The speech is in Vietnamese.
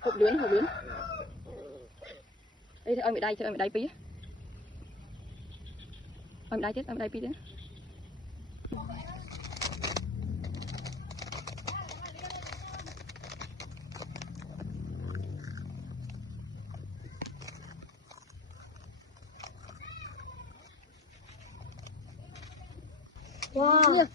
hộp lươn đây ơi, mày đây pí ơi, mày đây pí đấy. Wow.